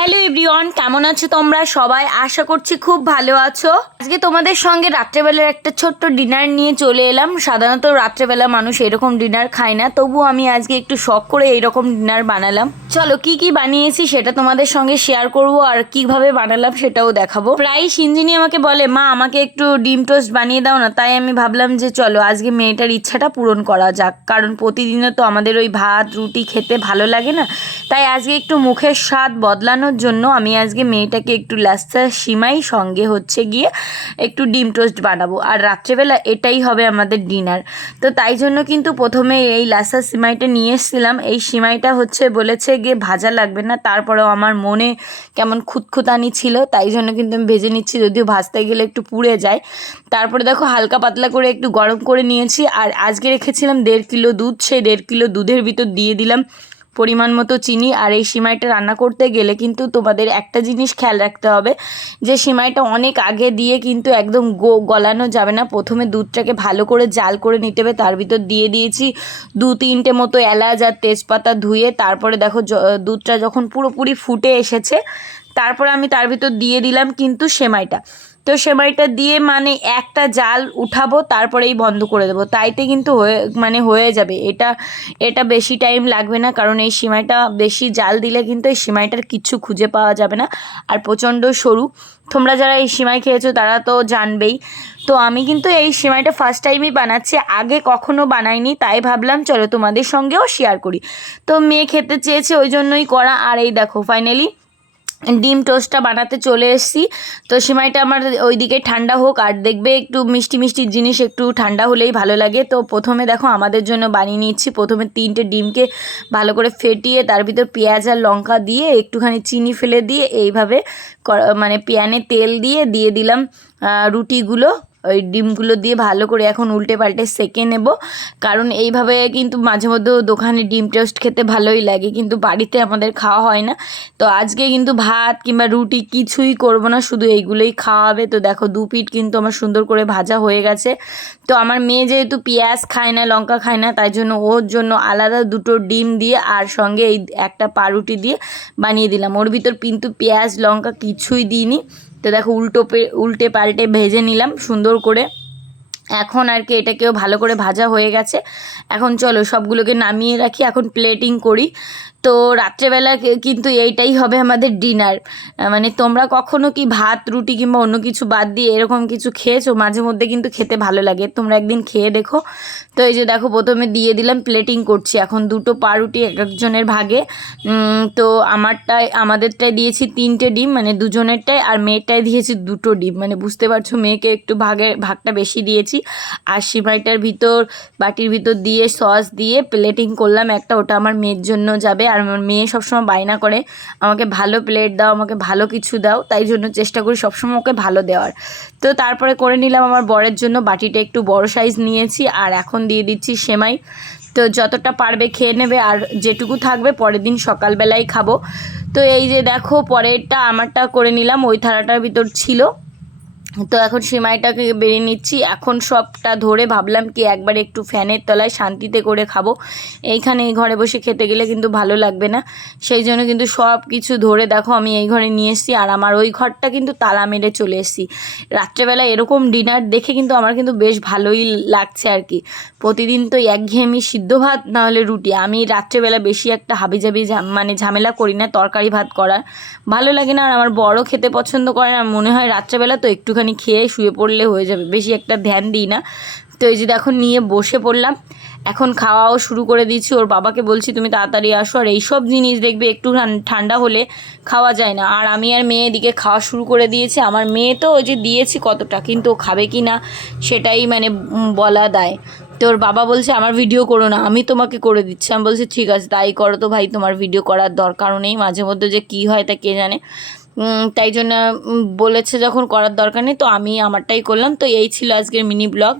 Hello everyone কেমন আছো তোমরা? সবাই আশা করছি খুব ভালো আছো। আজকে তোমাদের সঙ্গে রাত্রেবেলার একটা ছোট্ট ডিনার নিয়ে চলে এলাম। সাধারণত রাত্রেবেলা মানুষ এরকম ডিনার খায় না। তবু আমি আজকে একটু শখ করে এইরকম ডিনার বানালাম। চলো, কি কি বানিয়েছি সেটা তোমাদের সঙ্গে শেয়ার করব আর কীভাবে বানালাম সেটাও দেখাবো। প্রায় সিঞ্জিনি আমাকে বলে, মা, আমাকে একটু ডিম টোস্ট বানিয়ে দাও না। তাই আমি ভাবলাম যে, চলো, আজকে মেয়েটার ইচ্ছাটা পূরণ করা যাক। কারণ প্রতিদিনও তো আমাদের ওই ভাত, রুটি খেতে ভালো লাগে না। তাই আজকে একটু মুখের স্বাদ বদলানোর জন্য আমি আজকে মেয়েটাকে একটু লাস্তা সিমাই, সঙ্গে হচ্ছে গিয়ে একটু ডিম টোস্ট বানাবো। আর রাত্রেবেলা এটাই হবে আমাদের ডিনার। তো তাই জন্য কিন্তু প্রথমে এই লাস্তা সিমাইটা নিয়ে এসেছিলাম। এই সিমাইটা হচ্ছে বলেছে গিয়ে ভাজা লাগবে না, তারপরেও আমার মনে কেমন খুঁতখুতানি ছিল, তাই জন্য কিন্তু আমি ভেজে নিচ্ছি, যদিও ভাজতে গেলে একটু পুড়ে যায়। তারপরে দেখো হালকা পাতলা করে একটু গরম করে নিয়েছি, আর আজকে রেখেছিলাম দেড় কিলো দুধ, সেই দেড় কিলো দুধের ভিতর দিয়ে দিলাম। পরিমাণ মতো চিনি আর এই সিমাইটা রান্না করতে গেলে কিন্তু তোমাদের একটা জিনিস খেয়াল রাখতে হবে, যে সিমাইটা অনেক আগে দিয়ে কিন্তু একদম গো, গলানো যাবে না। প্রথমে দুধটাকে ভালো করে জাল করে নিতে হবে, তার ভিতর দিয়ে দিয়েছি দু তিনটে মতো এলাচ আর তেজপাতা ধুয়ে, তারপরে দেখো দুধটা যখন পুরোপুরি ফুটে এসেছে তারপরে আমি তার ভিতর দিয়ে দিলাম কিন্তু সেমাইটা। তো সেমাইটা দিয়ে মানে একটা জাল উঠাবো, তারপরেই বন্ধ করে দেবো। তাইতে কিন্তু হয়ে মানে হয়ে যাবে। এটা এটা বেশি টাইম লাগবে না, কারণ এই সিমাইটা বেশি জাল দিলে কিন্তু এই সিমাইটার কিচ্ছু খুঁজে পাওয়া যাবে না। আর প্রচণ্ড সরু। তোমরা যারা এই সিমাই খেয়েছো, তারা তো জানবেই। তো আমি কিন্তু এই সিমাইটা ফার্স্ট টাইমই বানাচ্ছি। আগে কখনো বানাইনি, তাই ভাবলাম চলো তোমাদের সঙ্গেও শেয়ার করি। তো মেয়ে খেতে চেয়েছে, ওই জন্যই করা। আর এই দেখো ফাইনালি ডিম টোস্টটা বানাতে চলে এসেছি। তো সেমাইটা আমার ওইদিকে ঠান্ডা হোক, আর দেখবে একটু মিষ্টি মিষ্টি জিনিস একটু ঠান্ডা হলেই ভালো লাগে। তো প্রথমে দেখো আমাদের জন্য বানিয়ে নিচ্ছি। প্রথমে তিনটে ডিমকে ভালো করে ফেটিয়ে তার ভিতর পেঁয়াজ আর লঙ্কা দিয়ে একটুখানি চিনি ফেলে দিয়ে এইভাবে মানে প্যানে তেল দিয়ে দিয়ে দিলাম রুটিগুলো। ওই ডিমগুলো দিয়ে ভালো করে এখন উল্টে পাল্টে সেকে নেব। কারণ এইভাবে কিন্তু মাঝে মধ্যে দোকানে ডিম টোস্ট খেতে ভালোই লাগে, কিন্তু বাড়িতে আমাদের খাওয়া হয় না। তো আজকে কিন্তু ভাত কিংবা রুটি কিছুই করব না, শুধু এইগুলোই খাওয়া হবে তো দেখো, দু পিঠ কিন্তু আমার সুন্দর করে ভাজা হয়ে গেছে। তো আমার মেয়ে যেহেতু পেঁয়াজ খায় না, লঙ্কা খায় না, তাই জন্য ওর জন্য আলাদা দুটো ডিম দিয়ে আর সঙ্গে এই একটা পাউরুটি দিয়ে বানিয়ে দিলাম। ওর ভিতর কিন্তু পেঁয়াজ, লঙ্কা কিছুই দিইনি। তো দেখো উল্টো উল্টে পাল্টে ভেজে নিলাম সুন্দর করে। এখন আর কি এটাকেও ভালো করে ভাজা হয়ে গেছে। এখন চলো সবগুলোকে নামিয়ে রাখি, এখন প্লেটিং করি। তো রাত্রেবেলা কিন্তু এইটাই হবে আমাদের ডিনার। মানে তোমরা কখনো কি ভাত, রুটি কিংবা অন্য কিছু বাদ দিয়ে এরকম কিছু খেয়েছো? মাঝে মধ্যে কিন্তু খেতে ভালো লাগে। তোমরা একদিন খেয়ে দেখো। তো এই যে দেখো, প্রথমে দিয়ে দিলাম প্লেটিং করছি। এখন দুটো পাউরুটি এক একজনের ভাগে। তো আমারটায় আমাদেরটায় দিয়েছি তিনটে ডিম মানে দুজনেরটায় আর মেয়েরটায় দিয়েছি দুটো ডিম। মানে বুঝতে পারছ, মেয়েকে একটু ভাগে, ভাগটা বেশি দিয়েছি। আর সিমাইটার ভিতর, বাটির ভিতর দিয়ে সস দিয়ে প্লেটিং করলাম। একটা ওটা আমার মেয়ের জন্য যাবে। আর আমার মেয়ে সবসময় বায়না করে, আমাকে ভালো প্লেট দাও, আমাকে ভালো কিছু দাও। তাই জন্য চেষ্টা করি সবসময় ওকে ভালো দেওয়ার। তো তারপরে করে নিলাম আমার বরের জন্য, বাটিটা একটু বড় সাইজ নিয়েছি আর এখন দিয়ে দিচ্ছি সেমাই। তো যতটা পারবে খেয়ে নেবে আর যেটুকু থাকবে পরের দিন সকালবেলায় খাব। তো এই যে দেখো, পরেরটা আমারটা করে নিলাম, ওই থালাটার ভিতর ছিল। তো এখন সিমাইটাকে বেরিয়ে নিচ্ছি। এখন সবটা ধরে ভাবলাম কি একবার একটু ফ্যানের তলায় শান্তিতে করে খাব। এইখানে এই ঘরে বসে খেতে গেলে কিন্তু ভালো লাগবে না। সেই জন্য কিন্তু সব কিছু ধরে দেখো আমি এই ঘরে নিয়ে এসেছি। আর আমার ওই ঘরটা কিন্তু তালা মেরে চলে এসেছি। রাত্রেবেলা এরকম ডিনার দেখে কিন্তু আমার কিন্তু বেশ ভালোই লাগছে আর কি। প্রতিদিন তো একঘেয়েমি সিদ্ধ ভাত নাহলে রুটি। আমি রাত্রেবেলা বেশি একটা হাবিজাবি মানে ঝামেলা করি না তরকারি ভাত করার। ভালো লাগে না আর আমার বড় খেতে পছন্দ করে না। মনে হয় রাত্রেবেলা তো একটুখানি খেয়ে শুয়ে পড়লে হয়ে যাবে। বেশি একটা ধ্যান দিই না। তো এই যে দেখো, নিয়ে বসে পড়লাম। এখন খাওয়াও শুরু করে দিয়েছি। ওর বাবাকে বলছি, তুমি তাড়াতাড়ি আসো। আর এইসব জিনিস দেখবে একটু ঠান- ঠান্ডা হলে খাওয়া যায় না। আর আমি আর মেয়ে এদিকে খাওয়া শুরু করে দিয়েছি। আমার মেয়ে তো ওই যে দিয়েছি কতটা, কিন্তু ও খাবে কি না, সেটাই মানে বলা দেয়। তো ওর বাবা বলছে, আমার ভিডিও করো না, আমি তোমাকে করে দিচ্ছি। আমি বলছি, ঠিক আছে, তাই করো তো ভাই, তোমার ভিডিও করার দরকারও নেই। মাঝে মধ্যে যে কী হয় তা কে জানে। তাই জন্য বলেছে যখন করার দরকার নেই, তো আমি আমারটাই করলাম। তো এই ছিল আজকের মিনি ব্লগ।